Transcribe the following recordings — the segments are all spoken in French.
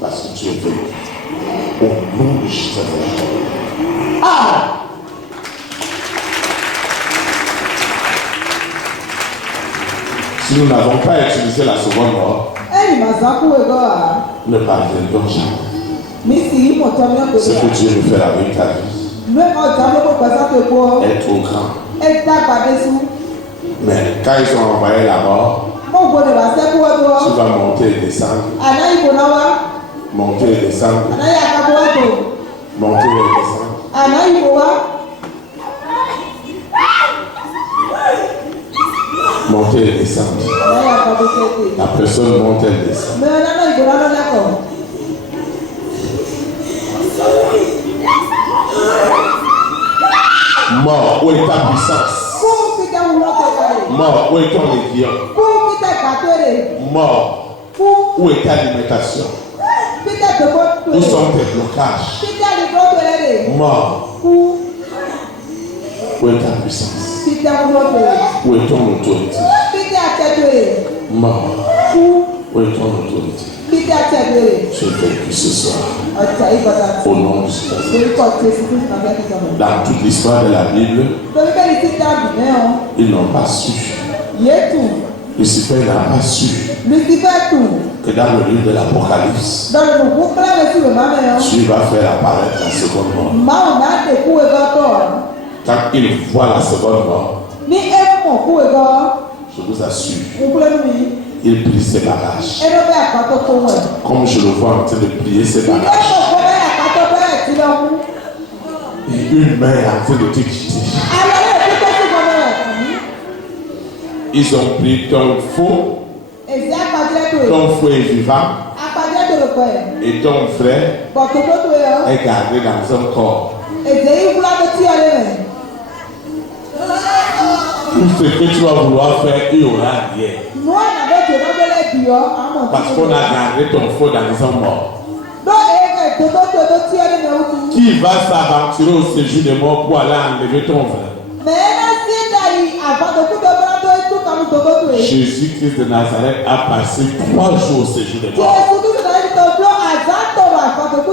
Parce que tu es venu. Au nom de Jésus. Ah! Si nous n'avons pas utilisé la seconde mort, ne parviendrons jamais. Ce que Dieu veut faire avec ta vie est trop grand. Mais quand ils ont envoyé la mort, tu vas monter et descendre. Monter et descendre. Monter et descendre. Monter et descendre. La personne monte et descend. Mort, où est ta puissance? Mort, où est ton légion? Mort, où est ta limitation? Où sont tes blocages? Mort, où est ta puissance? Où est ton autorité? Mort, où est ton autorité? Tu es vaincu ce soir. Au nom de Jésus. Dans toute l'histoire de la Bible, ils n'ont pas su. Lucifer n'a pas su que dans le livre de l'Apocalypse, Dieu va faire apparaître la seconde mort. Quand il voit la seconde mort, je vous assure, il plie ses bagages. Comme je le vois en train de plier ses bagages. Et une main est en train de te quitter. Ils ont pris ton faux. Ton faux est vivant. Et ton frère est gardé dans un corps. Tout ce que tu vas vouloir faire, il y aura rien. Parce qu'on a gardé ton faux dans un mort. Qui va s'aventurer au séjour des morts pour aller enlever ton frère? Jésus-Christ de Nazareth a passé 3 jours au séjour des morts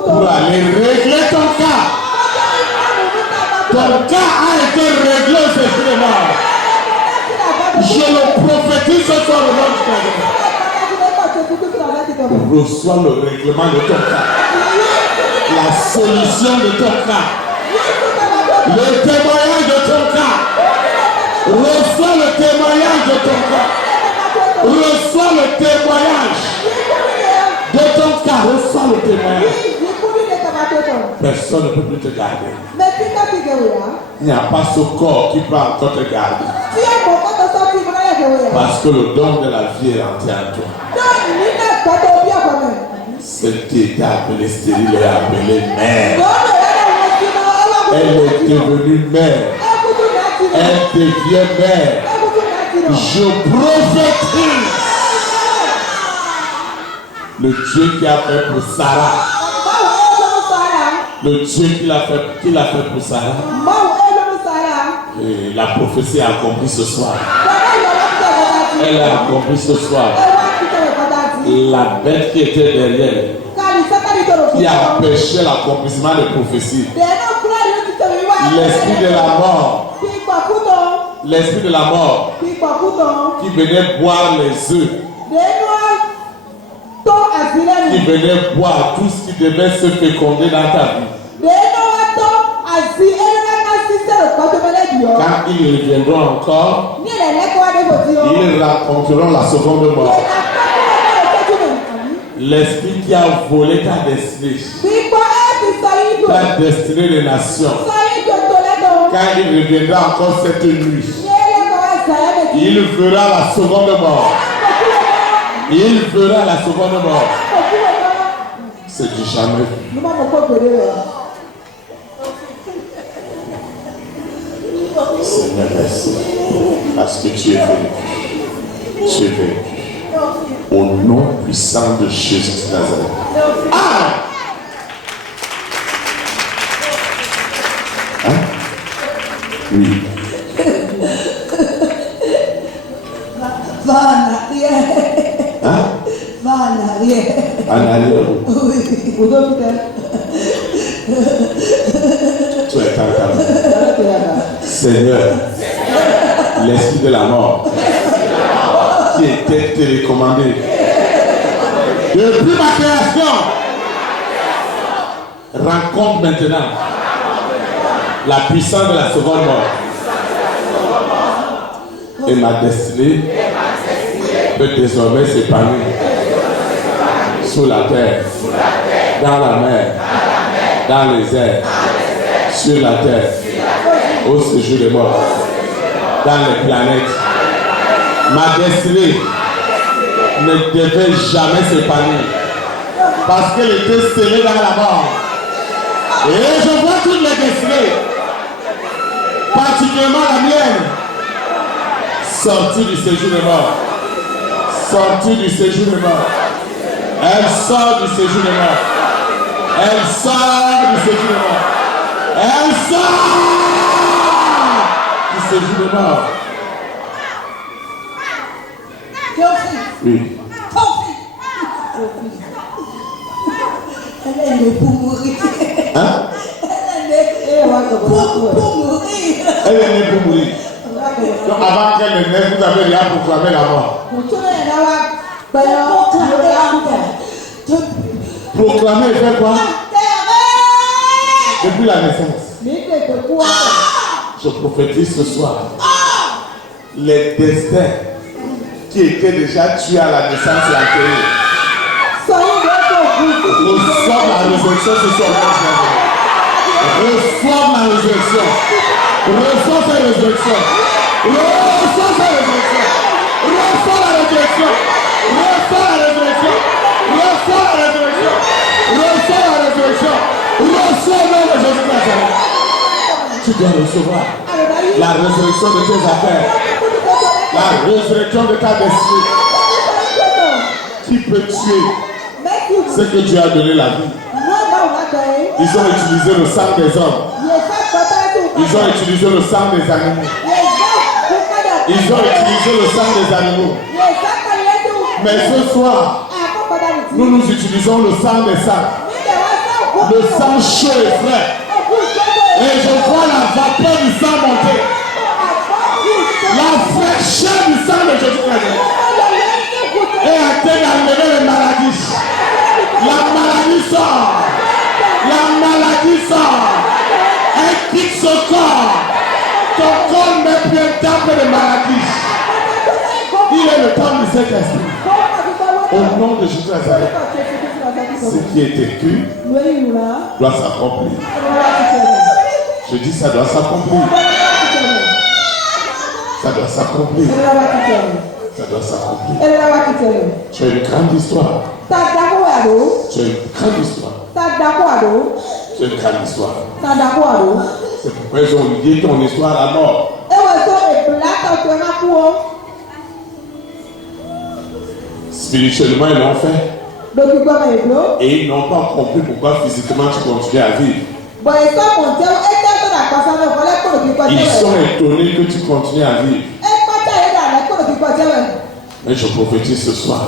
pour aller régler ton cas. Ton cas a été réglé au séjour des morts. Je le prophétise ce soir au nom de Jésus. Reçois le règlement de ton cas. La solution de ton cas. Le témoignage de ton cas. Reçois le témoignage de ton cas. Reçois le témoignage de ton cas. Reçois le témoignage. Personne ne peut plus te garder. Il n'y a pas ce corps qui peut encore te garder. Parce que le don de la vie est rentré en toi. Celle qui était appelée stérile est appelée mère. Elle est devenue mère. Elle devient mère. Je prophétise. Le Dieu qui a fait pour Sarah. Le Dieu qui l'a fait pour Sarah. Et la prophétie a accompli ce soir. Elle a accompli ce soir. La bête qui était derrière, qui a empêché l'accomplissement de prophétie. L'esprit de la mort. L'esprit de la mort qui venait boire les œufs. Qui venait boire tout ce qui devait se féconder dans ta vie. Quand ils reviendront encore, ils raconteront la seconde mort. L'esprit qui a volé ta destinée, ta destinée des nations, quand il reviendra encore cette nuit, il verra la seconde mort. Il verra la seconde mort. C'est du jamais. Seigneur, merci. Parce que tu es venu. Tu es venu. Au nom puissant de Jésus de Nazareth. Ah! Hein? Oui. Hein? Va en arrière. En arrière. Oui, au hôpital. Tu es calme. Seigneur, l'esprit de la mort qui était télécommandé depuis ma création rencontre maintenant la puissance de la seconde mort. Et ma destinée peut désormais s'épanouir sous la terre, dans la mer, dans les airs, sur la terre, au séjour des morts, dans les planètes. Ma destinée ne devait jamais s'épanouir parce qu'elle était scellée dans la mort. Et je vois toutes les destinées, particulièrement la mienne, sortie du séjour des morts. Sortie du séjour des morts. Elle sort du séjour des morts. Elle sort du séjour des morts. Elle sort du séjour des morts. Oui. Elle est née pour mourir. Hein? Elle est née pour mourir. Elle est née pour mourir. Donc avant qu'elle ne naisse, vous avez déjà proclamé la mort. Proclamer et faire quoi? Depuis la naissance. Je prophétise ce soir. Les destins qui étaient déjà tués à la naissance et accueillis. Reçois la résurrection ce soir. Reçois ma résurrection. Reçois cette résurrection. Reçois cette résurrection. Reçois la résurrection. Reçois la résurrection. Reçois la résurrection. Reçois la résurrection. Reçois le nom de Jésus-Christ. Tu dois recevoir la résurrection de tes affaires. La résurrection de ta destinée. Qui peut tuer ce que Dieu a donné la vie? Ils ont utilisé le sang des hommes. Ils ont utilisé le sang des animaux. Ils ont utilisé le sang des animaux. Mais ce soir, nous utilisons le sang des saints. Le sang chaud et frais. Et je vois la vapeur du sang monter. La fraîcheur du sang de Jésus-Christ. Et à terre d'enlever les maladies. La maladie sort. La maladie sort. Elle quitte ce corps. Ton corps n'est plus un temple de maladie. Il est le temple de cet esprit. Au nom de Jésus Nazareth, ce qui est écrit doit s'accomplir. Je dis ça doit s'accomplir. Ça doit s'accomplir. Ça doit s'accomplir. Tu as une grande histoire. Tu as une grande histoire. Tu as une grande histoire. C'est pourquoi ils ont lié ton histoire à la mort. Spirituellement, ils l'ont fait. Et ils n'ont pas compris pourquoi physiquement tu continues à vivre. Ils sont étonnés que tu continues à vivre. Mais je prophétise ce soir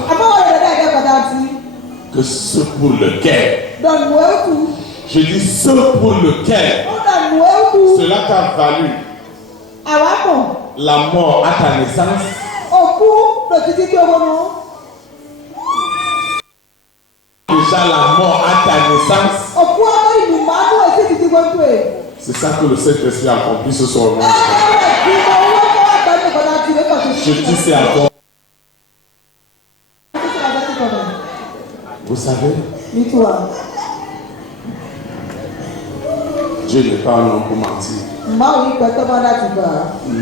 que ce pour lequel, je dis ce pour lequel cela t'a valu la mort à ta naissance, déjà la mort à ta naissance, c'est ça que le Saint-Esprit a accompli ce soir. Je dis c'est encore. Vous savez, Dieu n'est pas un homme pour mentir.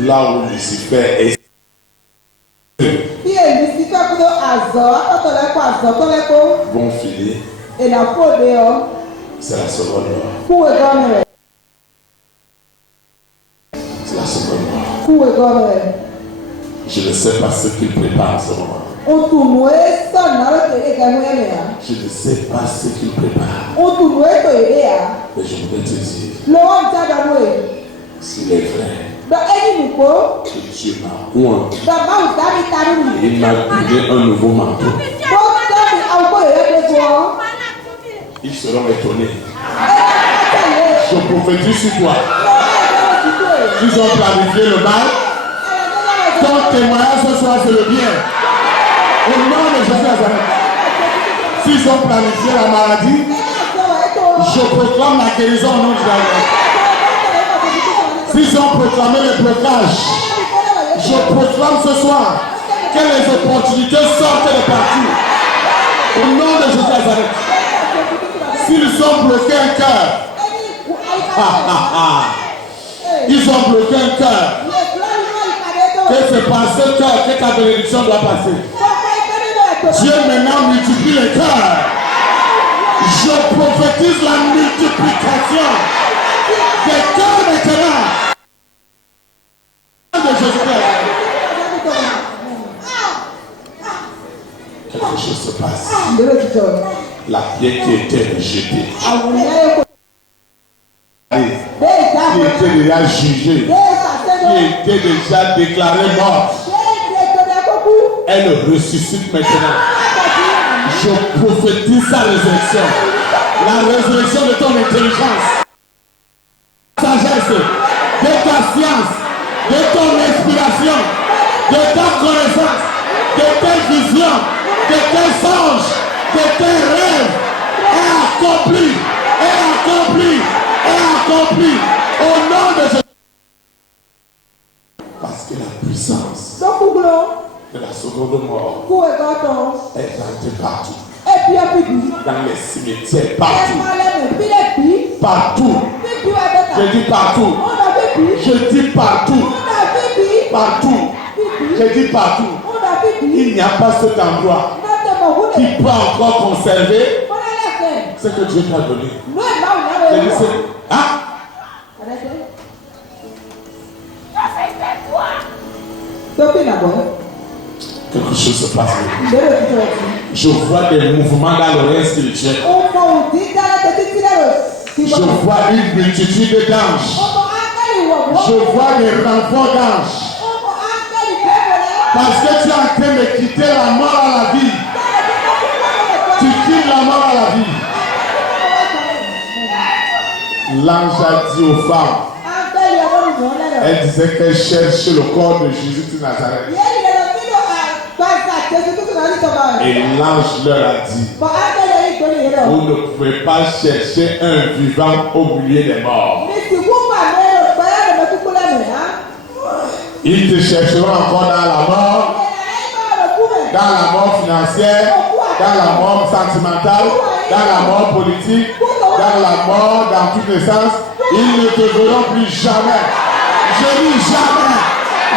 Là où Lucifer est, vont filer, c'est la seconde mort. C'est la seconde mort. Je ne sais pas ce qu'il prépare en ce moment. Je ne sais pas ce qu'il prépare. Mais je voudrais te dire, s'il est vrai, Que Dieu m'a oint. Il m'a donné un nouveau manteau. Ils seront étonnés. Je prophétise sur toi. Ils ont planifié le mal. Ton témoignage ce soir, c'est le bien. Au nom de Jésus Nazareth. S'ils ont planifié la maladie, je proclame la guérison au nom de Jésus. S'ils ont proclamé le blocage, je proclame ce soir que les opportunités sortent de partout. Au nom de Jésus Nazareth. S'ils ont bloqué un cœur, ils ont bloqué un cœur. Que c'est par ce cœur que ta bénédiction doit passer. Dieu maintenant multiplie les cœurs. Je prophétise la multiplication des cœurs maintenant. De Jésus-Christ. Quelque chose se passe. La pierre qui était rejetée, qui était déjà jugée, qui était déjà déclarée morte, elle ressuscite maintenant. Je prophétise sa résurrection. La résurrection de ton intelligence, sagesse, de ta science, de ton inspiration, de ta connaissance, de tes visions, de tes songes, de tes rêves est accompli, est accompli, est accompli au nom de Jésus. Parce que la puissance de la seconde mort est rentrée partout. Dans les cimetières, partout. Partout. Je dis partout. Je dis partout. Partout. Je dis partout. Il n'y a pas cet endroit qui peut encore conserver ce que Dieu t'a donné. Je dis hein? Quelque chose se passe. Je vois des mouvements dans l'oreille spirituelle. Je vois une multitude d'anges. Je vois des renforts d'anges. Parce que tu es en train de quitter la mort à la vie. Tu quittes la mort à la vie. L'ange a dit aux femmes, elle disait qu'elle cherchait le corps de Jésus de Nazareth. Et l'ange leur a dit, vous ne pouvez pas chercher un vivant au milieu des morts. Ils te chercheront encore dans la mort, dans la mort financière, dans la mort sentimentale, dans la mort politique, dans la mort dans tous les sens. Ils ne te verront plus jamais. Je dis jamais.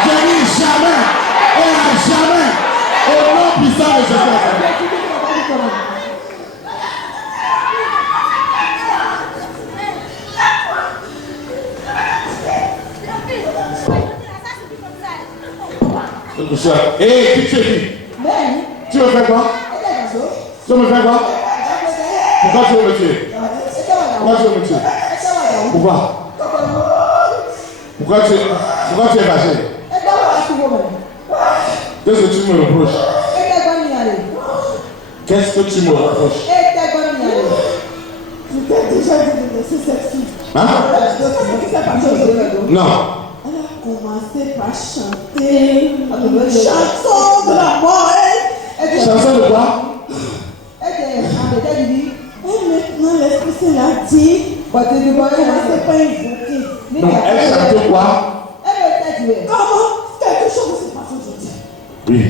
Je dis jamais. Et à jamais. Au nom puissant de Jésus. Hé, qui tu es qui? Tu me fais quoi? Tu me fais quoi? Pourquoi tu veux me tuer? Pourquoi tu veux me tuer? Pourquoi? Pourquoi tu es fâché? Qu'est-ce que tu me reproches? Qu'est-ce que tu me reproches? Je t'ai déjà dit de laisser cette fille. Hein? Non. Elle a commencé par chanter chanson de la mort. Chanson de quoi? Et maintenant l'esprit se l'a dit. Elle ne s'est pas invoquée. Non, elle chantait quoi? Comment? Quelque chose s'est passé aujourd'hui. Oui.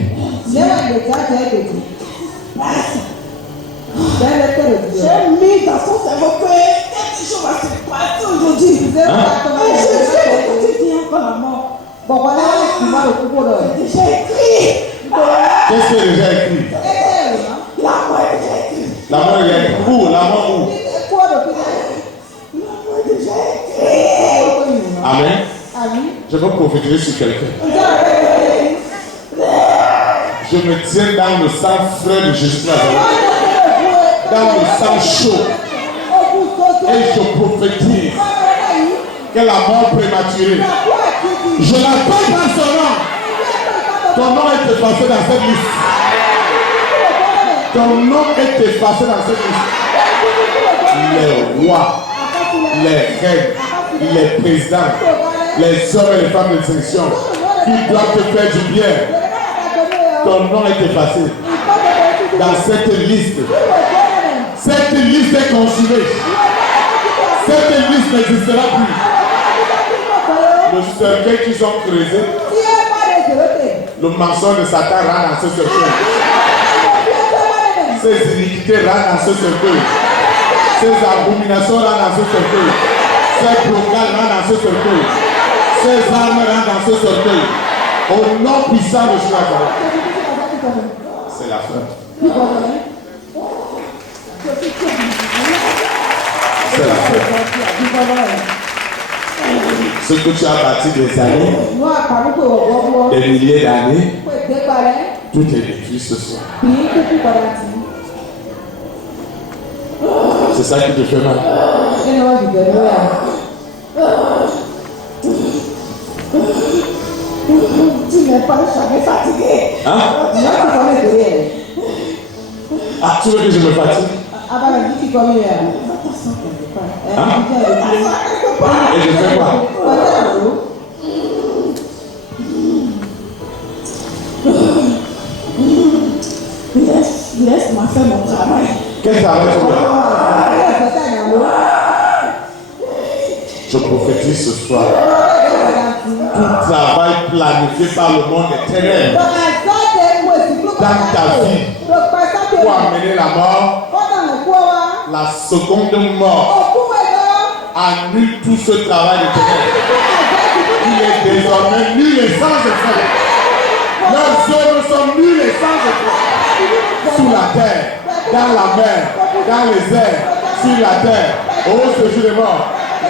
J'ai mis dans son cerveau que quelque chose va se passer aujourd'hui. Je vais encore la mort. J'ai écrit. Qu'est-ce que j'ai écrit? La mort est déjà écrite. La mort est écrite. Où? La mort où? La mort est déjà écrite. Amen. Je veux prophétiser sur quelqu'un. Je me tiens dans le sang frais de Jésus Nazareth. Dans le sang chaud. Et je prophétise que la mort prématurée Je l'appelle par son nom. Ton nom est effacé dans cette liste. Ton nom est effacé dans cette liste. Les rois, les reines, les présidents, les hommes et les femmes de distinction qui doivent te faire du bien. Ton nom est effacé dans cette liste. Cette liste est consumée. Cette liste n'existera plus. Le cercueil qu'ils ont creusé, le mensonge de Satan rentre dans ce cercueil. Ces iniquités rentrent dans ce cercueil. Ces abominations rentrent dans ce cercueil. Ces blocages rentrent dans ce cercueil. Ces armes rentrent dans ce cercueil. Au nom puissant de Jésus. C'est la fin. C'est la fin. Ce que tu as bâti des années, des milliers d'années, tout est détruit ce soir. C'est ça qui te fait mal. Tu n'es pas jamais fatigué. Hein? Ah, tu veux que je me fatigue? Hein? Et je fais quoi? Laisse-moi faire mon travail. Quel travail tu fais? Je prophétise ce soir. Tout travail planifié par le monde est ténèbres dans ta vie pour amener la mort, la seconde mort, annule tout ce travail de ténèbres. Il est désormais nul et sans effet. Leurs œuvres sont nulles et sans effet. Sous la terre, dans la mer, dans les airs, sur la terre, au séjour des morts,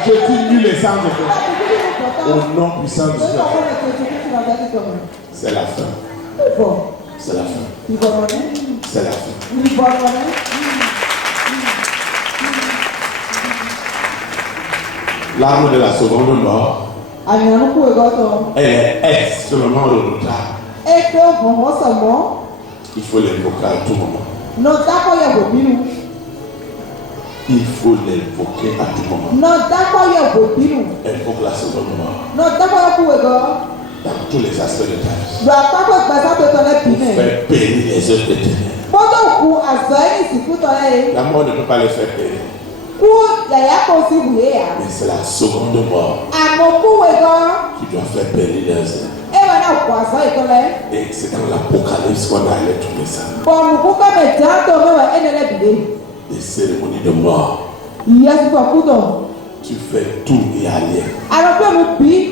je dis nul et sans effet. Au nom puissant de Dieu. C'est la fin. C'est la fin. C'est la fin. L'arme de la seconde mort, elle est extrêmement redoutable. Il faut l'invoquer à tout moment. Il faut l'invoquer à tout moment. Invoque la seconde mort. Dans tous les aspects de ta vie. Faire périr les œuvres de ténèbres. La mort ne peut pas les faire périr. Mais c'est la seconde mort qui doit faire périr les œuvres. Et c'est dans l'Apocalypse qu'on allait trouver ça. Des cérémonies de mort. Tu fais tout et rien.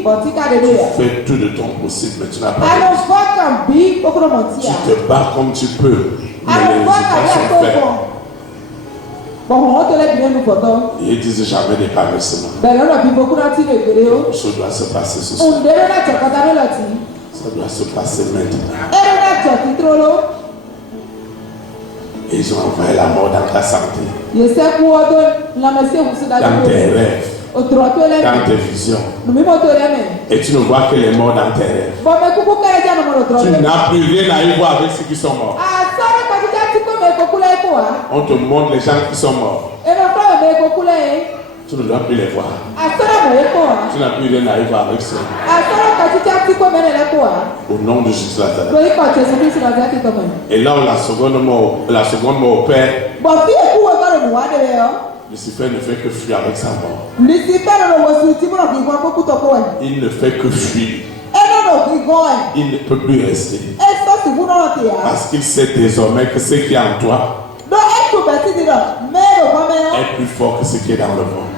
Tu fais tout de ton possible, mais tu n'as pas de tu te bats comme tu peux. Mais les résultats sont faits. Ils disent jamais d'épanouissement. Ça doit se passer ce soir. Ça doit se passer maintenant. Et ils ont envoyé la mort dans ta santé, dans tes rêves, dans tes visions. Et tu ne vois que les morts dans tes rêves. Tu n'as plus rien à y voir avec ceux qui sont morts. On te montre les gens qui sont morts. Tu ne dois plus les voir. Tu n'as plus rien à y voir avec ceux. Au nom de Jésus Nazareth. Et là où la seconde mort opère, Lucifer ne fait que fuir avec sa mort. Il ne fait que fuir. Il ne peut plus rester. Parce qu'il sait désormais que ce qui est en toi est plus fort que ce qui est dans le monde.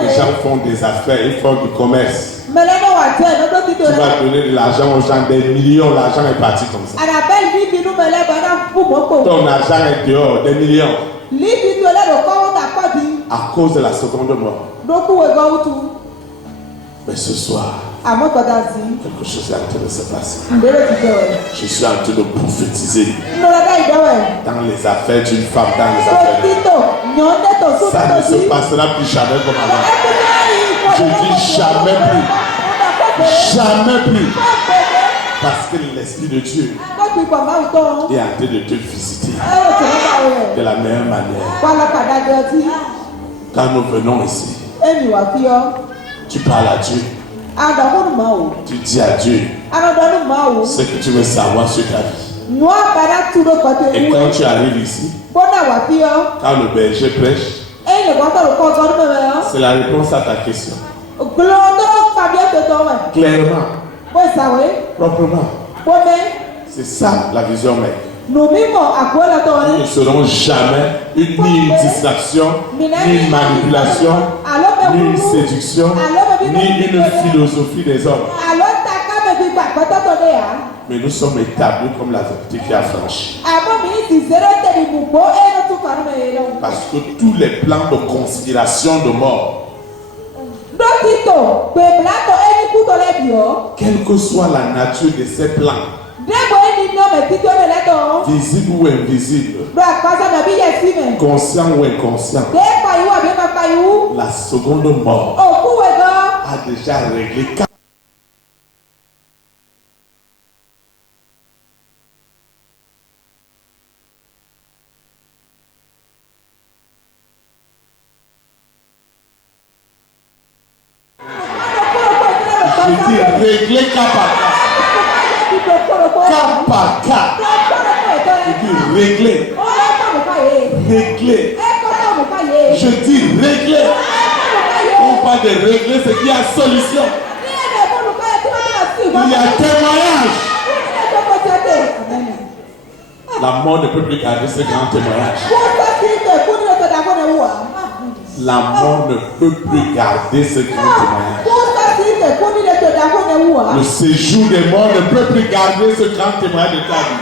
Les gens font des affaires, ils font du commerce. Tu vas donner de l'argent aux gens, des millions, l'argent est parti comme ça. Ton argent est dehors, des millions. À cause de la seconde mort. Mais ce soir, quelque chose est en train de se passer. Je suis en train de prophétiser dans les affaires d'une femme, dans les affaires d'une femme. Ça ne se passera plus jamais comme avant. Je dis jamais plus. Jamais plus. Parce que l'Esprit de Dieu est en train de te visiter de la meilleure manière. Quand nous venons ici, tu parles à Dieu. Tu dis à Dieu ce que tu veux savoir sur ta vie. Et quand tu arrives ici, quand le berger prêche, c'est la réponse à ta question. Clairement, proprement. C'est ça la vision mère. Nous ne serons jamais ni une distraction, ni une manipulation, ni une séduction, ni une philosophie des hommes. Mais nous sommes établis comme la vérité qui a franchi. Parce que tous les plans de conspiration de mort, quelle que soit la nature de ces plans, visible ou invisible, conscient ou inconscient, la seconde mort a déjà réglé. Réglé cas par cas. Cas par cas. Réglé. Réglé. Je dis réglé. On parle de régler ce qui a solution. Il y a témoignage. La mort ne peut plus garder ce grand témoignage. La mort ne peut plus garder ce grand témoignage. Le séjour des morts ne peut plus garder ce grand témoignage de ta vie.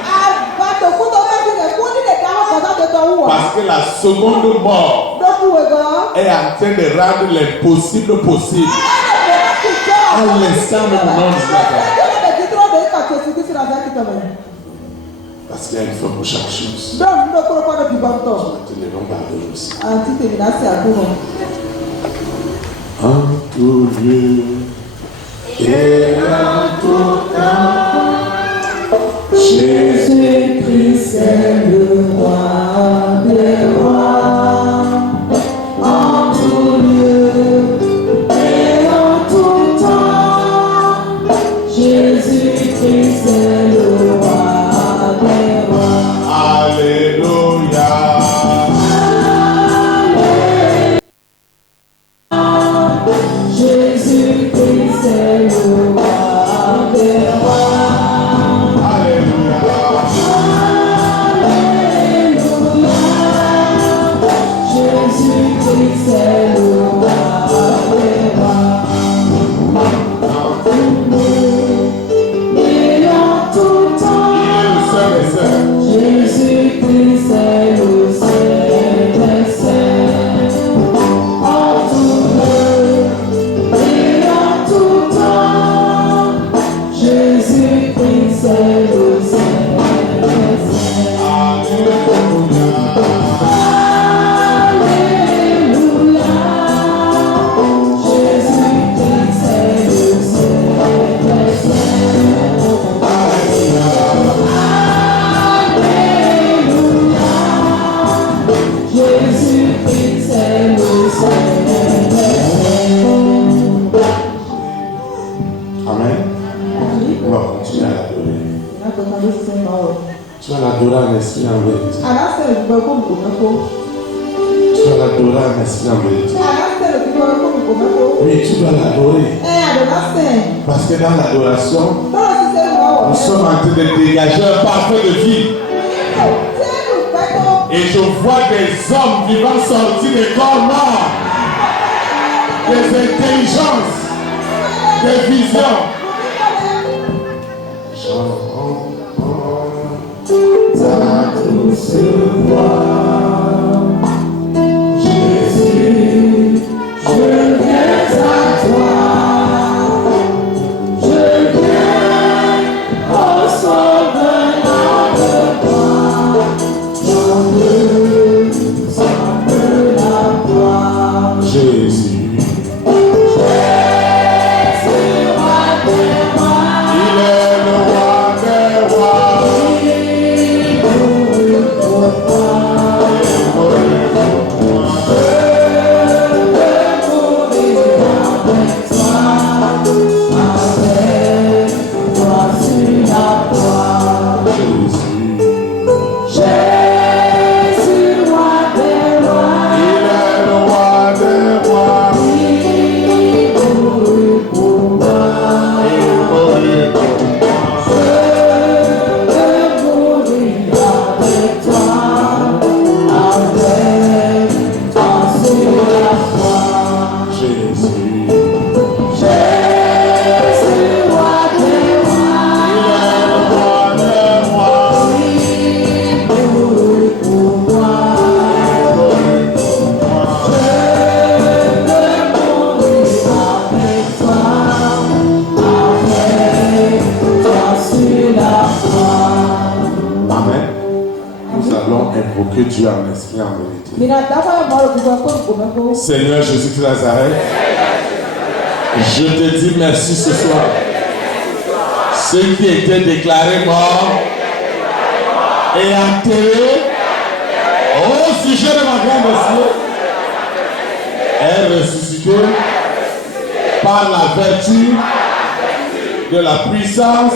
Parce que la seconde mort est en train de rendre l'impossible possible. À l'instant de mon nom de parce qu'il y a une fois pour chaque chose. Te les regarder aussi. En tout lieu et en tout temps, Jésus-Christ est le roi des rois. En tout lieu et en tout temps, Jésus-Christ est le roi des rois. Alléluia. Jésus-Christ est le roi des rois. Alléluia. Alléluia. Jésus-Christ est le roi des rois. Et en tout temps, Jésus-Christ est le Saint des saints. En tout lieu et en tout temps, Jésus-Christ est le Saint des saints. Alléluia. Alléluia. Jésus-Christ est le Saint des saints. Alléluia. Jésus-Christ est le Saint des saints. Amen. On va continuer à l'adorer. Tu vas l'adorer en esprit en vérité. Tu vas l'adorer en esprit en vérité. Oui, tu dois l'adorer. Parce que dans l'adoration, nous sommes en train de dégager un parfum de vie. Et je vois des hommes vivants sortir des corps morts, des intelligences, des visions. Ta douce voix, Jésus, je viens à toi, je viens au sauveur de toi, j'en veux la gloire, Jésus, roi de Nous allons invoquer Dieu en esprit en vérité. Seigneur Jésus de Nazareth, je te dis merci ce soir. Ceux qui étaient déclarés morts et enterrés au sujet de ma grande destinée est ressuscité par la vertu de la puissance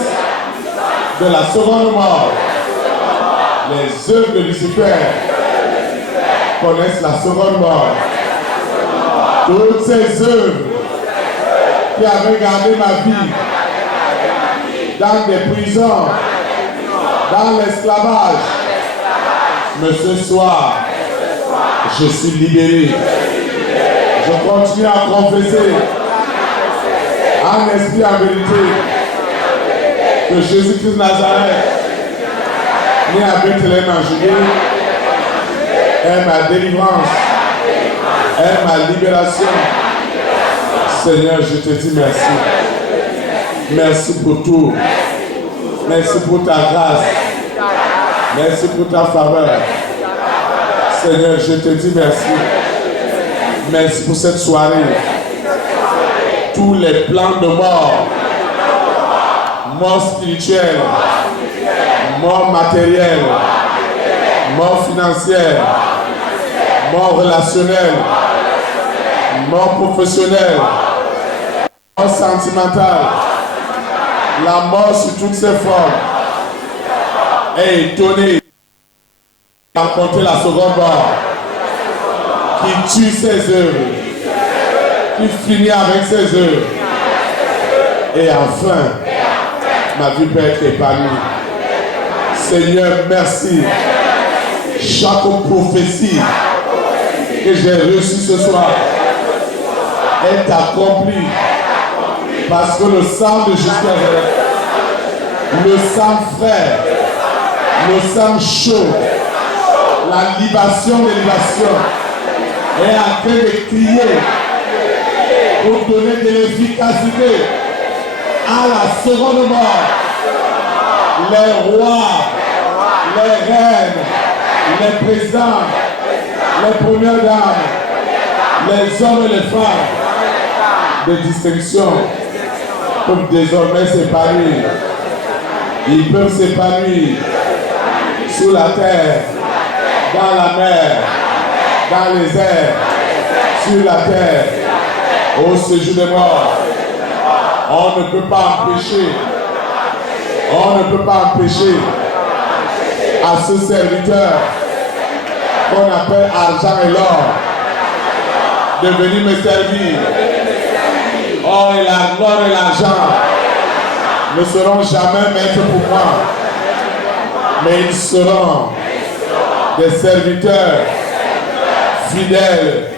de la seconde mort. Les œuvres de Lucifer connaissent la seconde mort. Toutes ces œuvres qui avaient gardé ma vie dans des prisons, dans l'esclavage, mais ce soir, je suis libéré. Je continue à confesser en esprit, en vérité, que Jésus-Christ de Nazareth, né à Bethléem en Judée, est ma délivrance, est ma libération. Seigneur, je te dis merci. Merci pour tout. Merci pour ta grâce. Merci pour ta faveur. Seigneur, je te dis merci. Merci pour cette soirée. Tous les plans de mort spirituelle, mort matérielle, mort financière, mort relationnelle, mort professionnelle, mort sentimentale, la mort sous toutes ses formes est étonnée à rencontrer la seconde mort qui tue ses œuvres, qui finit avec ses œuvres. Et enfin, ma vie peut être épanouie. Seigneur, merci. Chaque prophétie que j'ai reçue ce soir est accomplie parce que le sang de Jésus, le sang frais, le sang chaud, la libation des libations est en train de crier pour donner de l'efficacité à la seconde mort. Les rois, les reines, les présidents, les premières dames, les hommes et les femmes de distinction peuvent désormais s'épanouir. Ils peuvent s'épanouir sous la terre, dans la mer, dans les airs, sur la terre, au séjour des morts. On ne peut pas empêcher à ce serviteur qu'on appelle argent et l'or de venir me servir. Or et l'or et l'argent ne seront jamais maîtres pour moi, mais ils seront des serviteurs fidèles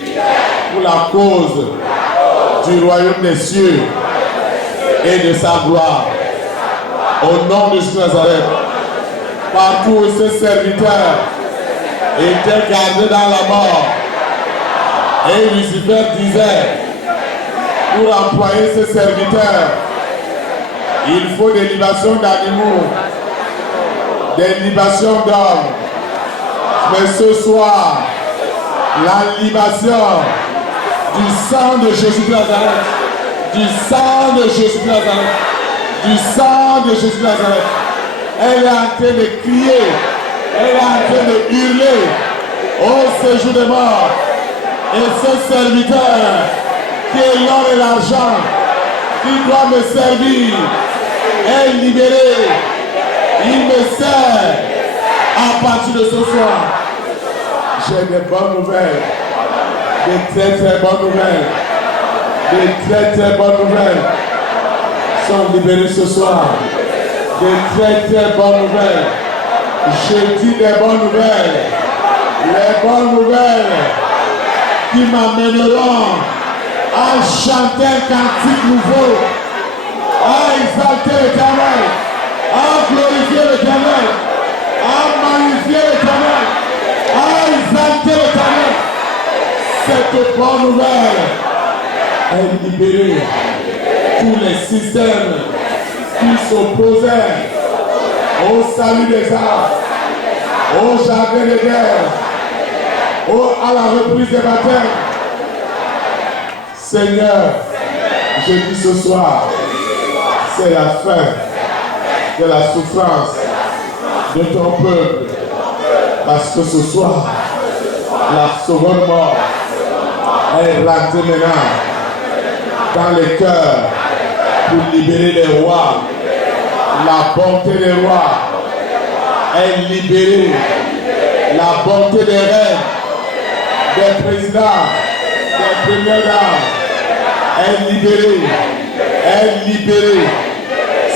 pour la cause du royaume des cieux et de sa gloire. Au nom de Jésus de Nazareth, partout où ces serviteurs étaient gardés dans la mort, et Lucifer disait, pour employer ces serviteurs, il faut des libations d'animaux, des libations d'hommes. Mais ce soir, la libation du sang de Jésus de Nazareth, du sang de Jésus de Nazareth, du sang de Jésus de Nazareth, elle est en train de crier, elle est en train de hurler au séjour des morts. Et ce serviteur qui est l'or et l'argent, qui doit me servir, est libéré. Il me sert à partir de ce soir. J'ai des bonnes nouvelles, des très très bonnes nouvelles, des très très bonnes nouvelles sont libérées ce soir. Des très très bonnes nouvelles. Je dis des bonnes nouvelles. Les bonnes nouvelles qui m'amèneront à chanter un cantique nouveau, à exalter l'Éternel, à glorifier l'Éternel, à magnifier l'Éternel, à exalter l'Éternel. Cette bonne nouvelle est libérée. Tous les systèmes qui s'opposaient au salut des âmes, au jardin fin des guerres. Oh, à la reprise des baptêmes. Seigneur, je dis ce soir, c'est la fin de la souffrance de ton peuple. Parce que ce soir, la seconde mort est rentrée maintenant dans les cœurs pour libérer les rois. La bonté des rois est libérée. La bonté des reines, des présidents, des premières dames est libérée. Est libérée.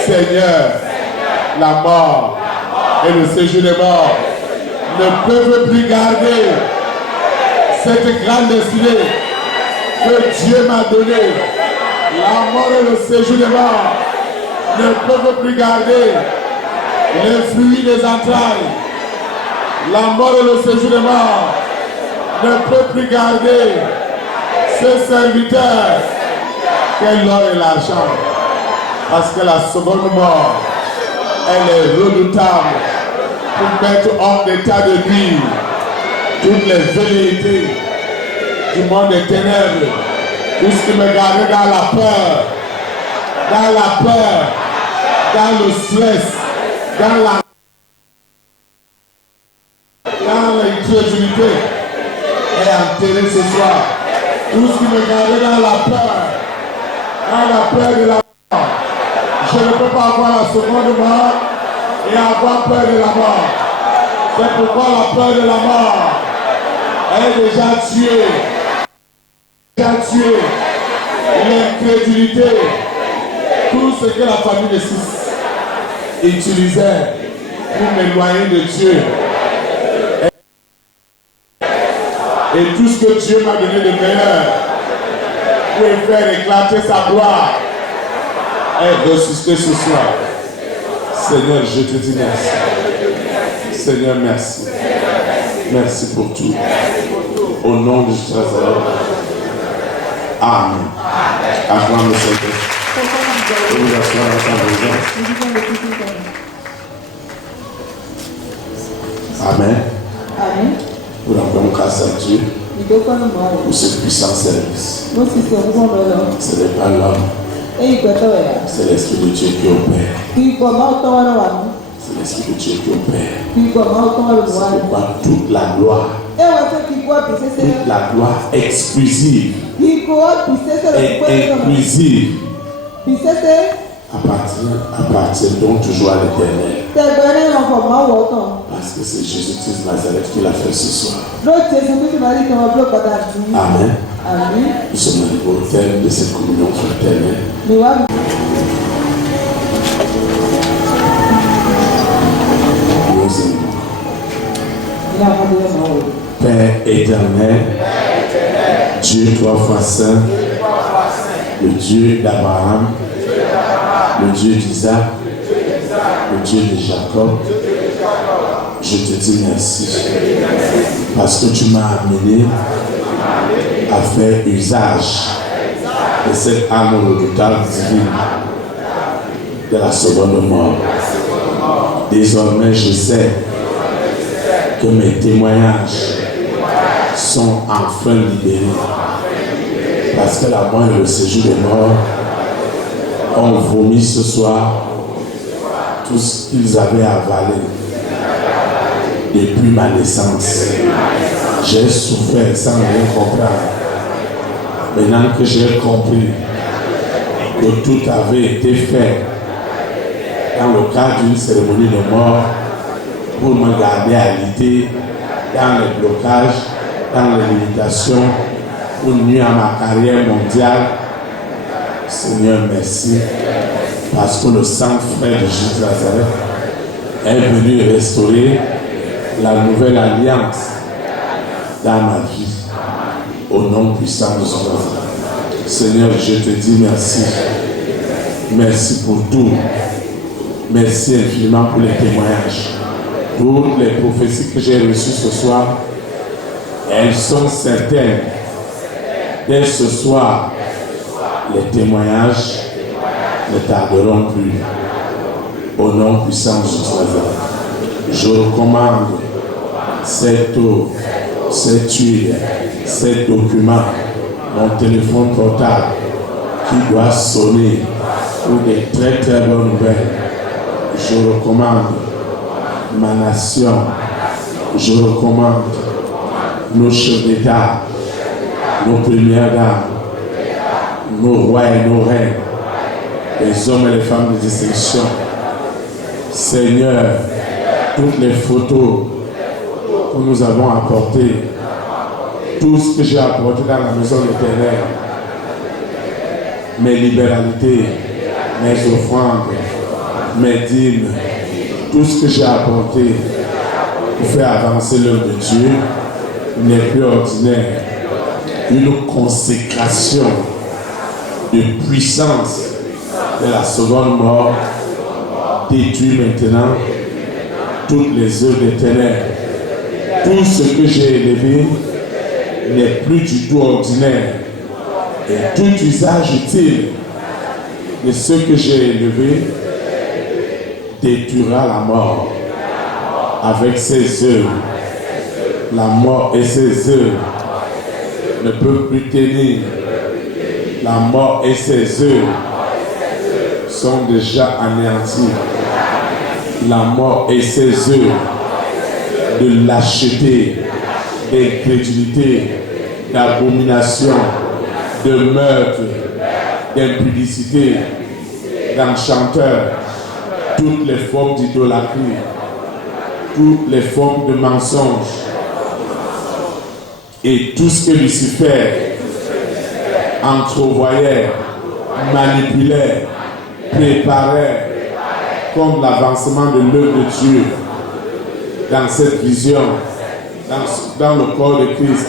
Seigneur, la mort et le séjour des morts ne peuvent plus garder cette grande destinée que Dieu m'a donnée. La mort et le séjour des morts ne peuvent plus garder les fruits des entrailles. La mort et le séjour des morts ne peuvent plus garder ces serviteurs. Quel l'or et l'argent. Parce que la seconde mort, elle est redoutable pour mettre hors d'état de vie toutes les velléités du monde des ténèbres, tout ce qui me gardait dans la peur, dans le stress, dans l'incrédulité est enterré ce soir. Tout ce qui me gardait dans la peur de la mort. Je ne peux pas avoir la seconde mort et avoir peur de la mort. C'est pourquoi la peur de la mort est déjà tuée. L'incrédulité, tout ce que la famille de Six utilisait pour m'éloigner de Dieu. Et tout ce que Dieu m'a donné de meilleur pour faire éclater sa gloire est ressuscité ce soir. Seigneur, je te dis merci. Seigneur, merci. Merci pour tout. Au nom de Jésus. Amen. Acclame le Seigneur. Je vous assois dans sa présence. Amen. Amen. Nous rendons grâce à Dieu pour ce puissant service. Ce n'est pas l'homme, c'est l'Esprit de Dieu qui opère. C'est l'Esprit de Dieu qui opère. C'est pourquoi toute la gloire, exclusive et inclusive appartient donc toujours à l'Éternel. Parce que c'est Jésus-Christ de Nazareth qui l'a fait ce soir. Amen. Nous sommes arrivés au terme de cette communion fraternelle. Père éternel, Dieu trois fois saint, le Dieu d'Abraham, le Dieu d'Isaac, le Dieu de Jacob, je te dis merci parce que tu m'as amené à faire usage de cette arme redoutable divine de la seconde mort. Désormais, je sais que mes témoignages sont enfin libérés parce que la mort et le séjour des morts ont vomi ce soir tout ce qu'ils avaient avalé depuis ma naissance. J'ai souffert sans rien comprendre. Maintenant que j'ai compris que tout avait été fait dans le cadre d'une cérémonie de mort pour me garder à l'idée dans les blocages, dans les limitations, pour nuire à ma carrière mondiale. Seigneur, merci, parce que le sang frère de Jésus de Nazareth est venu restaurer la nouvelle alliance dans ma vie. Au nom puissant de Jésus. Seigneur, je te dis merci. Merci pour tout. Merci infiniment pour les témoignages. Toutes les prophéties que j'ai reçues ce soir, elles sont certaines. Dès ce soir, les témoignages ne tarderont plus. Au nom puissant de Jésus. Je recommande cette eau, cette huile, ces documents, mon téléphone portable qui doit sonner pour des très très bonnes nouvelles. Je recommande ma nation, je recommande nos chefs d'État, nos premières dames, nos rois et nos reines, les hommes et les femmes de distinction. Seigneur, toutes les photos que nous avons apportées, tout ce que j'ai apporté dans la maison de l'Éternel, mes libéralités, mes offrandes, mes dîmes, tout ce que j'ai apporté pour faire avancer l'œuvre de Dieu n'est plus ordinaire. Une consécration de puissance de la seconde mort détruit maintenant toutes les œuvres des ténèbres. Tout ce que j'ai élevé n'est plus du tout ordinaire. Et tout usage utile de ce que j'ai élevé détruira la mort avec ses œuvres. La mort et ses œuvres ne peuvent plus tenir. La mort et ses œuvres sont déjà anéantis. La mort et ses œuvres de lâcheté, d'incrédulité, d'abomination, de meurtre, d'impudicité, d'enchanteur, toutes les formes d'idolâtrie, toutes les formes de mensonges et tout ce que Lucifer entrevoyait, manipulait, préparait comme l'avancement de l'œuvre de Dieu dans cette vision, dans le corps de Christ,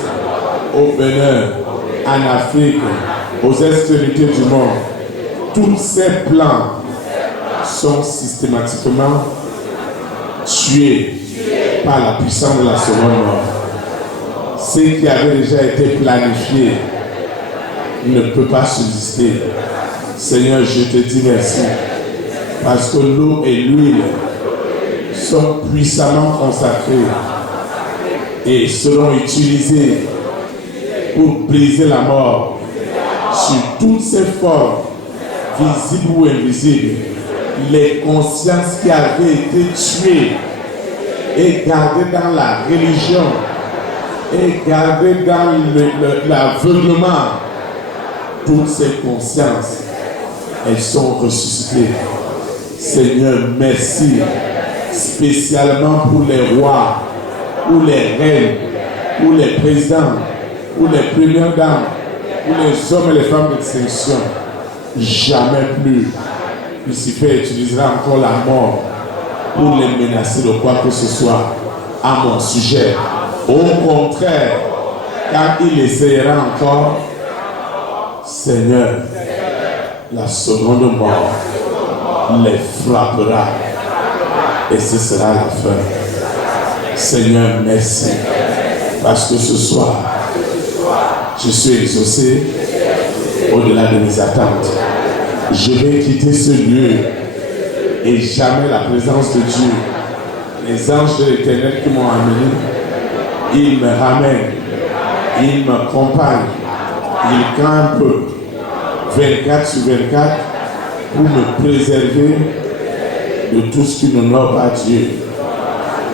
au Bénin, en Afrique, aux extrémités du monde. Tous ces plans sont systématiquement tués par la puissance de la seconde mort. Ce qui avait déjà été planifié ne peut pas subsister. Seigneur, je te dis merci parce que l'eau et l'huile sont puissamment consacrés et seront utilisés pour briser la mort sur toutes ces formes, visibles ou invisibles, les consciences qui avaient été tuées et gardées dans la religion et gardées dans l'aveuglement. Toutes ces consciences, elles sont ressuscitées. Seigneur, merci spécialement pour les rois, pour les reines, pour les présidents, pour les premières dames, pour les hommes et les femmes de distinction. Jamais plus Lucifer utilisera encore la mort pour les menacer de quoi que ce soit à mon sujet. Au contraire, quand il essayera encore, Seigneur, la seconde mort les frappera et ce sera la fin. Seigneur, merci parce que ce soir, je suis exaucé au-delà de mes attentes. Je vais quitter ce lieu et jamais la présence de Dieu. Les anges de l'Éternel qui m'ont amené, ils me ramènent, ils m'accompagnent, ils campent 24 sur 24 pour me préserver de tout ce qui n'honore pas Dieu.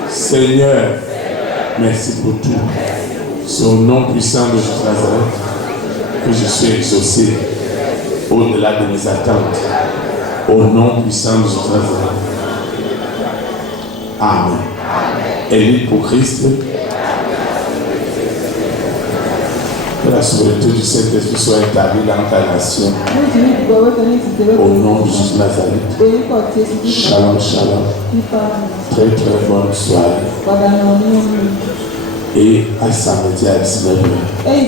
Seigneur, merci pour tout. C'est au nom puissant de Jésus Nazareth que je suis exaucé au-delà de mes attentes. Au nom puissant de Jésus Nazareth. Amen. Élite pour Christ. Que la souveraineté du Saint-Esprit soit établie dans ta nation. Au nom de Jésus Nazareth. Shalom, shalom. Très très bonne soirée. Et à samedi à 19h.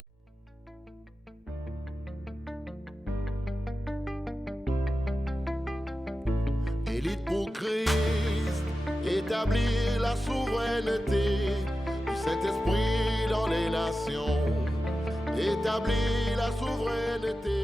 Élite pour Christ, établir la souveraineté du Saint-Esprit dans les nations. Établir la souveraineté.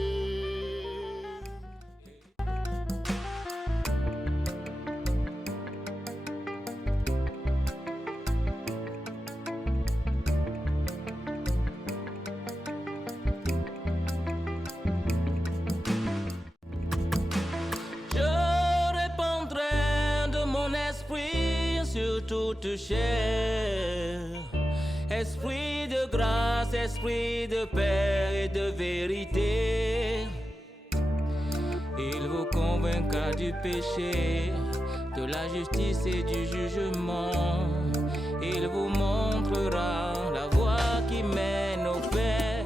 sur toute chair. Esprit de grâce, esprit de paix et de vérité. Il vous convaincra du péché, de la justice et du jugement. Il vous montrera la voie qui mène au Père.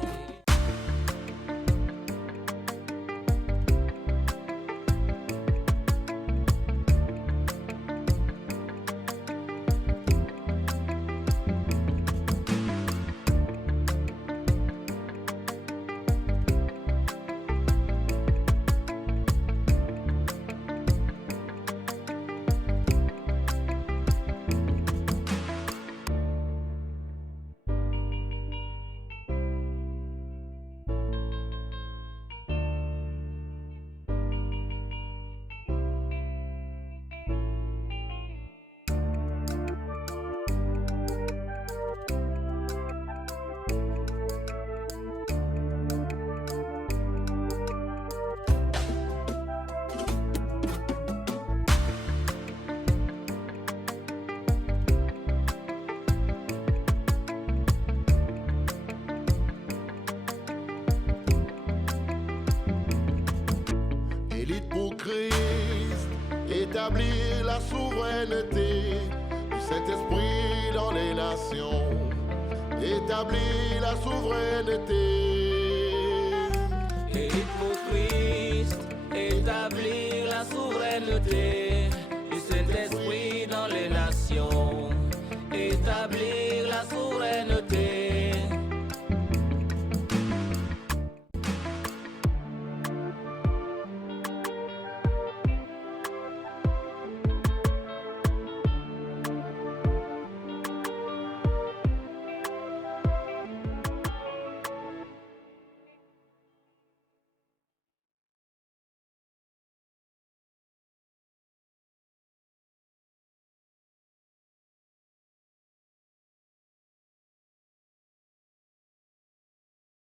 Élite pour Christ, établir la souveraineté du Saint-Esprit dans les nations. Établir la souveraineté. Élite pour Christ, établir la souveraineté du Saint-Esprit dans les nations. Établir la souveraineté.